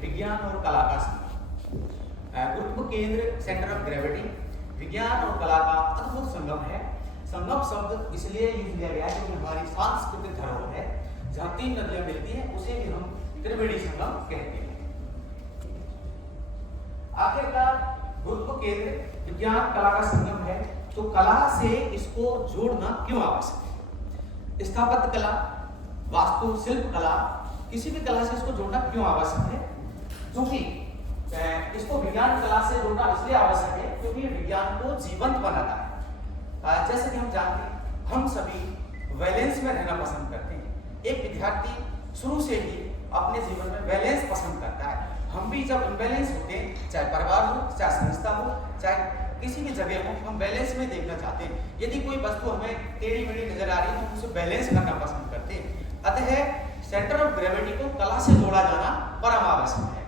विज्ञान और कला का गुरुत्व केंद्र सेंटर ऑफ ग्रेविटी विज्ञान और कला का अद्भुत संगम है। संगम शब्द इसलिए यूज किया गया है क्योंकि हमारी सांस्कृतिक धरोहर है, जहाँ तीन नदियां मिलती हैं उसे भी हम त्रिवेणी संगम कहते हैं। आखिरकार गुरुत्व केंद्र विज्ञान कला का संगम है, तो कला से इसको जोड़ना क्यों आवश्यक है? स्थापत्य कला, वास्तु शिल्प कला, किसी भी कला से इसको जोड़ना क्यों आवश्यक है? क्योंकि इसको विज्ञान कला से जोड़ना इसलिए आवश्यक है क्योंकि विज्ञान को जीवंत बनाता है। जैसे कि हम जानते हैं, हम सभी बैलेंस में रहना पसंद करते हैं। एक विद्यार्थी शुरू से ही अपने जीवन में बैलेंस पसंद करता है। हम भी जब इम्बैलेंस होते हैं, चाहे परिवार हो, चाहे संस्था हो, चाहे किसी भी जगह हो, हम बैलेंस में देखना चाहते हैं। यदि कोई वस्तु हमें टेढ़ी मेढ़ी नजर आ रही है तो उसे बैलेंस करना पसंद करते हैं। अतः सेंटर ऑफ ग्रेविटी को कला से जोड़ा जाना परम आवश्यक है।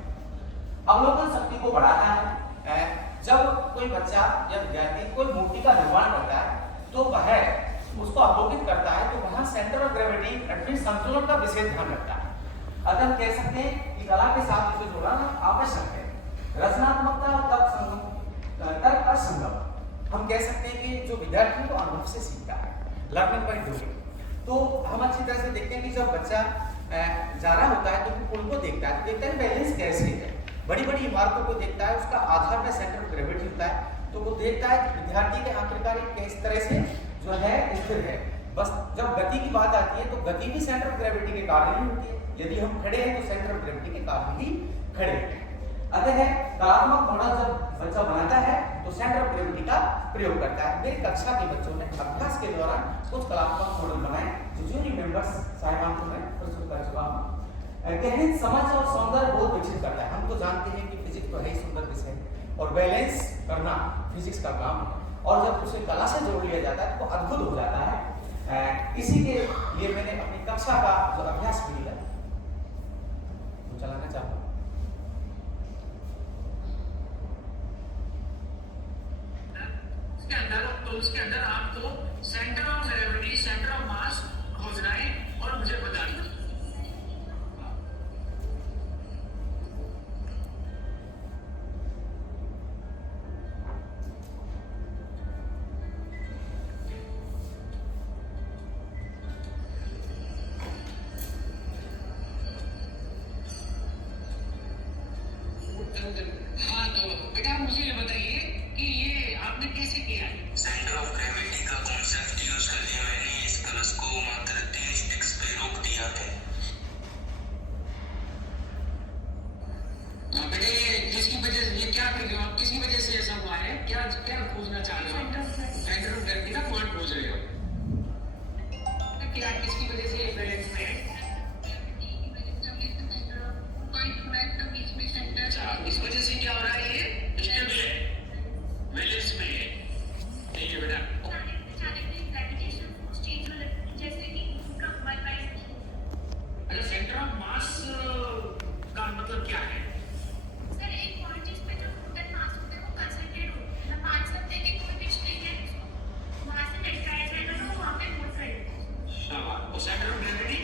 अवलोकन शक्ति को बढ़ाता है। जब कोई बच्चा या विद्यार्थी कोई मूर्ति का निर्माण करता है तो वह उसको अवलोकित करता है, तो वहां सेंटर ऑफ ग्रेविटी अर्थात संतुलन का विशेष ध्यान रखता है। अतः हम कह सकते हैं कि कला के साथ इसे जोड़ना आवश्यक है। रचनात्मकता और तर्क का संगम, हम कह सकते हैं कि जो विद्यार्थी को अनुभव से सीखता है, लर्निंग बाय डूइंग। तो हम अच्छी तरह से देखते हैं कि जब बच्चा जा रहा होता है तो पुल को देखता है बैलेंस कैसे है। बड़ी बड़ी इमारतों को देखता है, उसका आधार में सेंटर ऑफ ग्रेविटी होता है, तो वो देखता है कि विद्यार्थी के आखिरकार किस तरह से जो है स्थिर है। बस जब गति की बात आती है तो गति भी सेंटर ऑफ ग्रेविटी के कारण ही होती है। यदि हम खड़े हैं तो सेंटर ऑफ ग्रेविटी के कारण ही खड़े हैं। अतः कलात्मक मॉडल जब बच्चा बनाता है तो सेंटर ऑफ ग्रेविटी का प्रयोग करता है। मेरी कक्षा के बच्चों ने अभ्यास के दौरान कुछ कलात्मक मॉडल बनाए जो जूरी मेंबर्स साहिबान को मैं प्रस्तुत कर चुका हूँ। गहन समझ और सौंदर्य बहुत विकसित करता है। हम तो जानते हैं कि फिजिक्स तो है ही सुंदर विषय और बैलेंस करना फिजिक्स का काम है, और जब उसे कला से जोड़ लिया जाता है तो अद्भुत हो जाता है। इसी के लिए मैंने अपनी कक्षा का जो अभ्यास किया वो चलाना चाहता हूँ। उसके अंदर आपको centre of gravity, centre of mass खोजना है और मुझे बताना। हाँ, तो बेटा मुझे ये बताइए कि ये आपने कैसे किया है? सेंटर ऑफ ग्रेविटी का कॉन्सेप्ट यूज करके मैंने इस कलश को मात्र 3 स्टिक्स पे रोक दिया है। बेटे किसकी वजह से ये क्या कर रहे हो आप? किसकी वजह से ऐसा हुआ है? क्या क्या खोजना चाह रहे हो? सेंटर ऑफ ग्रेविटी का पॉइंट खोज रहे हो? क्या किसकी वजह से ये बैलेंस में है? अच्छा, इस वजह से क्या हो रहा है? ये स्टेबल है, बैलेंस में है। ठीक है बेटा। अच्छा, सेंटर ऑफ मास का मतलब क्या है? सर, एक पॉइंट जिस पे जो टोटल मास होता है वो कंसंट्रेट होता है। मान सकते हैं कि कोई भी स्ट्रिंग है, वहां से लटकाया जाएगा तो वहां पे फोर्स रहेगा। शाबाश। और सेंटर ऑफ ग्रेविटी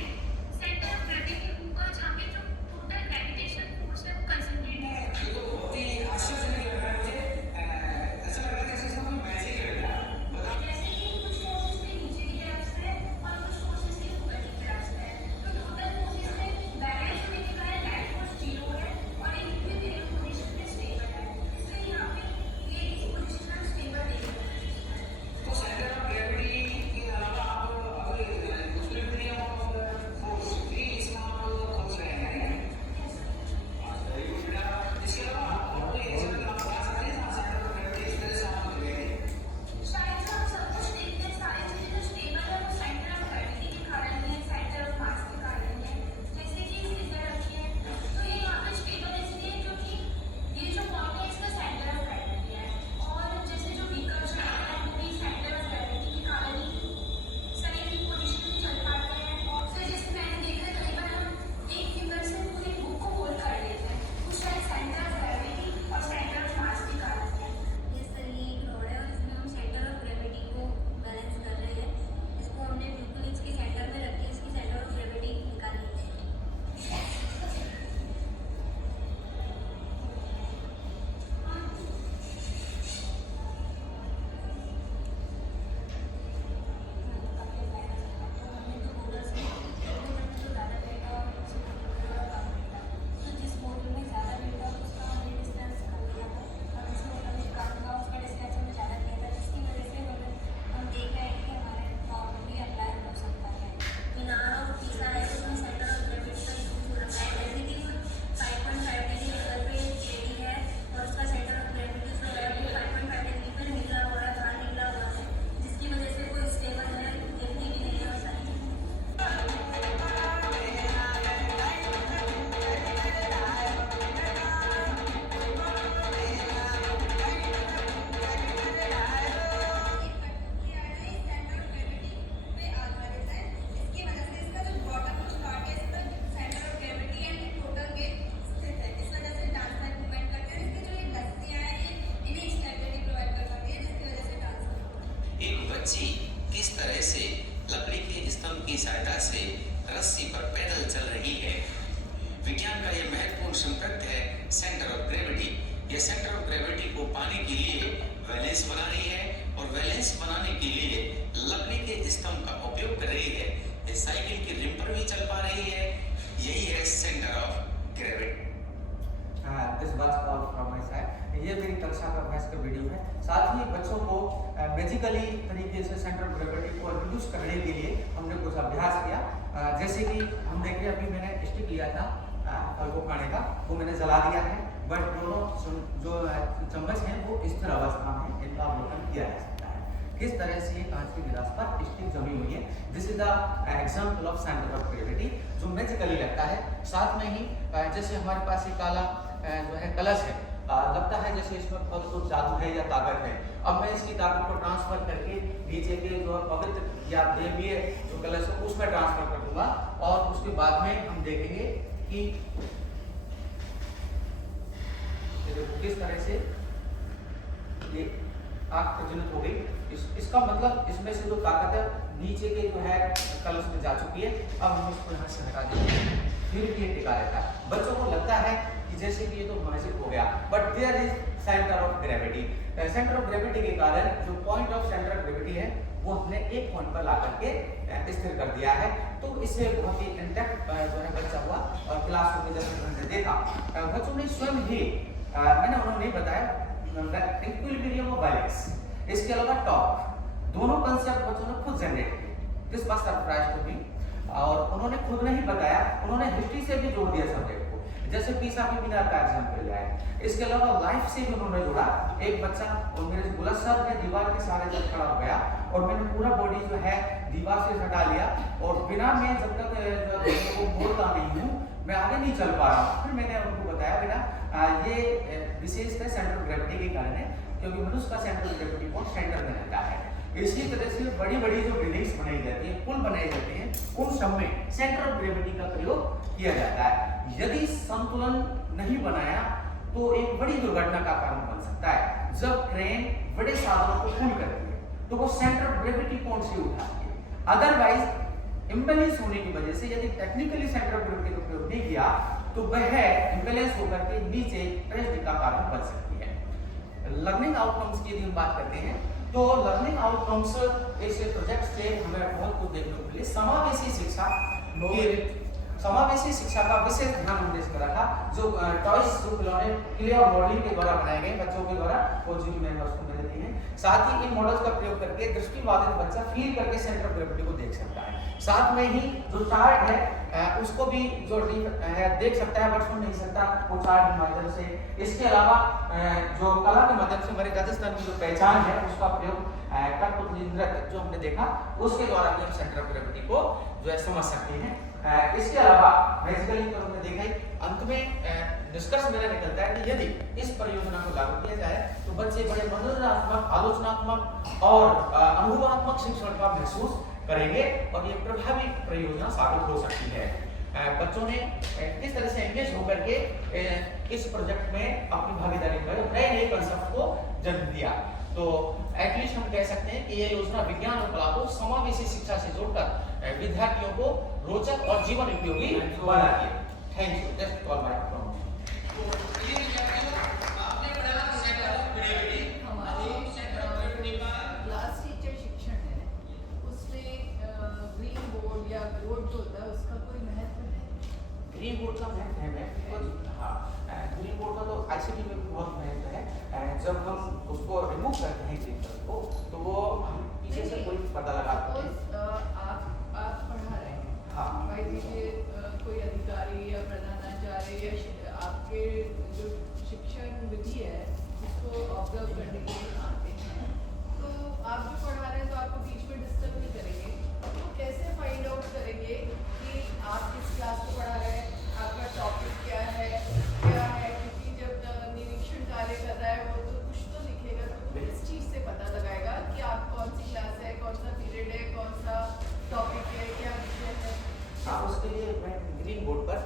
ये सेंटर ऑफ ग्रेविटी को पाने के लिए बैलेंस बना रही है और बैलेंस बनाने के लिए लकड़ी के स्तंभ का उपयोग कर रही है। ये साइकिल की रिम पर भी चल पा रही है। यही है centre of gravity. This was all from my side. ये मेरी कक्षा का अभ्यास का वीडियो है। साथ ही बच्चों को मैजिकली तरीके से सेंटर ऑफ ग्रेविटी को इंट्रोड्यूस करने के लिए हमने कुछ अभ्यास किया। जैसे कि हम देखें, अभी मैंने स्टिक लिया था फल को खाने का, वो मैंने जला दिया है, बट दोनों जो चम्मच हैं वो स्थिर अवस्था में इनका अवलोकन किया जा सकता है। किस तरह से ये कांच के गिलास पर स्टिक जमी हुई है। This is the example of centre of gravity जो मैजिकली लगता है। साथ में ही जैसे हमारे पास ये काला जो है कलश है, लगता है जैसे इसमें बहुत कुछ जादू है या ताकत है। अब मैं इसकी ताकत को ट्रांसफर करके नीचे के जो पवित्र या देवीय जो कलश है उसमें ट्रांसफर कर दूंगा और उसके बाद में हम देखेंगे कि किस तरह से ये आग प्रज्वलित हो गई। इसका मतलब इसमें से जो ताकत है नीचे के जो है कलश में जा चुकी है। अब हम इसको यहाँ से हटा देंगे, फिर भी ये टिका रहता है। बच्चों को लगता है कि जैसे कि ये तो मैजिक हो गया, but there is centre of gravity. Centre of gravity के कारण जो point of centre of gravity है वो हमने एक पॉइंट पर ला करके स्थिर कर दिया है। तो इससे बहुत ही इंटैक्ट जो है बच्चा हुआ और क्लास में जब हमने देखा बच्चों ने स्वयं ही मैंने उन्होंने बताया इक्विलिब्रियम ऑफ बैलेंस, इसके अलावा टॉर्क, दोनों कंसेप्ट बच्चों ने खुद जनरेट किए। This was surprise to me. और उन्होंने खुद नहीं बताया, उन्होंने हिस्ट्री से भी जोड़ दिया सब्जेक्ट को, जैसे पीसा की मीनार का एग्जांपल लिया है। इसके अलावा लाइफ से भी उन्होंने जोड़ा। एक बच्चा और मेरे गुलज साहब ने दीवार के सहारे जब खड़ा हो गया और मैंने पूरा बॉडी जो है दीवार से हटा लिया और बिना मैं जब तक वो बोलता नहीं हूँ मैं आगे नहीं चल पा रहा हूँ। फिर मैंने उनको बताया बेटा ये विशेषतः सेंटर ऑफ ग्रेविटी के कारण है, क्योंकि मनुष्य का सेंटर ऑफ ग्रेविटी बहुत सेंटर में रहता है। इसी तरह से बड़ी बड़ी जो बिल्डिंग्स बनाई जाती है, पुल बनाए जाते हैं, उन सब में सेंटर ऑफ ग्रेविटी का प्रयोग किया जाता है। यदि संतुलन नहीं बनाया तो एक बड़ी दुर्घटना का कारण बन सकता है। जब ट्रेन बड़े साधनों को पुल करती है तो वो सेंटर ऑफ ग्रेविटी कौन से उठाती है। अदरवाइज इम्बैलेंस होने की वजह से यदि टेक्निकली सेंटर ऑफ ग्रेविटी का प्रयोग नहीं किया तो वह इम्बैलेंस होकर के नीचे ट्रेजेडी का कारण बन सकती है। लर्निंग आउटकम्स की यदि हम बात करते हैं तो लर्निंग आउटकम्स इस प्रोजेक्ट से हमें बहुत कुछ देखने को मिले। समावेशी शिक्षा का विशेष ध्यान हमने इसमें रखा। जो टॉयज जो खिलौने क्ले और मॉडलिंग के द्वारा बनाए गए बच्चों के द्वारा वो जीरो मेंबर्स को मिलती हैं। साथ ही इन मॉडल्स का प्रयोग करके दृष्टिबाधित बच्चा फील करके सेंटर ऑफ ग्रेविटी को देख सकता है। साथ में ही जो चार्ट है उसको भी जो देख सकता है बट सुन नहीं सकता, वो चार्ट के माध्यम से। इसके अलावा जो कला के माध्यम से हमारे राजस्थान की जो पहचान है उसका प्रयोग कठपुतली नृत्य जो हमने देखा उसके द्वारा भी हम सेंटर ऑफ ग्रेविटी को जो है समझ सकते हैं। इसके अलावा बेसिकली तो हमने देखा ही, अंत में निष्कर्ष मेरा निकलता है कि यदि इस परियोजना को लागू किया जाए तो बच्चे बड़े मनोरंजनात्मक, आलोचनात्मक और अनुभवात्मक शिक्षण का महसूस करेंगे और ये प्रभावी परियोजना साबित हो सकती है। बच्चों ने किस तरह से एंगेज होकर के इस प्रोजेक्ट में अपनी भागीदारी कर नए नए कंसेप्ट को जन्म दिया। तो एटलीस्ट हम कह सकते हैं कि ये योजना विज्ञान और कला को समावेशी शिक्षा से जोड़कर विद्यार्थियों को रोचक और जीवन उपयोगी बनाती है। Thank you. That's all my from आपने पढ़ा centre of gravity. Class teacher शिक्षण है उसमें ग्रीन बोर्ड या बोर्ड जो होता है उसका कोई महत्व है? ग्रीन बोर्ड का महत्व है। हाँ, ग्रीन बोर्ड का तो आईसीटी में बहुत महत्व है। जब हम उसको रिमूव करते हैं ग्रीन बोर्ड को तो वो हम पीछे से कोई पता लगाते हैं। आप पढ़ा रहे हैं, हाँ, मान लीजिए कोई अधिकारी या प्रधानाचार्य या आपके जो शिक्षण विधि है उसको ऑब्जर्व करने के लिए आते हैं, तो आप जो पढ़ा रहे हैं तो आपको बीच में डिस्टर्ब नहीं करेंगे। तो कैसे फाइंड आउट करेंगे कि आप किस क्लास को पढ़ा रहे हैं, आपका टॉपिक क्या है, क्योंकि जब निरीक्षण कार्य कर रहा है वो तो कुछ तो लिखेगा, तो इस चीज़ से पता लगाएगा कि आप कौन सी क्लास है, कौन सा पीरियड है, कौन सा टॉपिक है, क्या विषय है। हाँ, उसके लिए मैं ग्रीन बोर्ड पर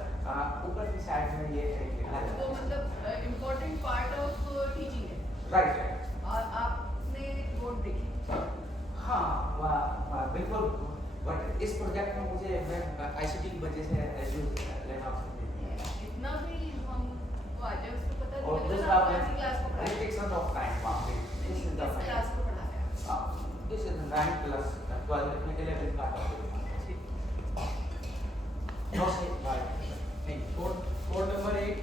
ऊपर की साइड में ये लिखा है। तो मतलब इम्पोर्टेंट पार्ट ऑफ टीचिंग है। राइट। और आपने बोर्ड देखी? हाँ, बिल्कुल। बट इस प्रोजेक्ट में मुझे आईसीटी की वजह से लेना इतना भी हम आ जाए उसको पता और नहीं दूसरा कौन सी क्लास तो आज लिखने के लिए अभी काटा ठीक। नौ से बारह। Code number 8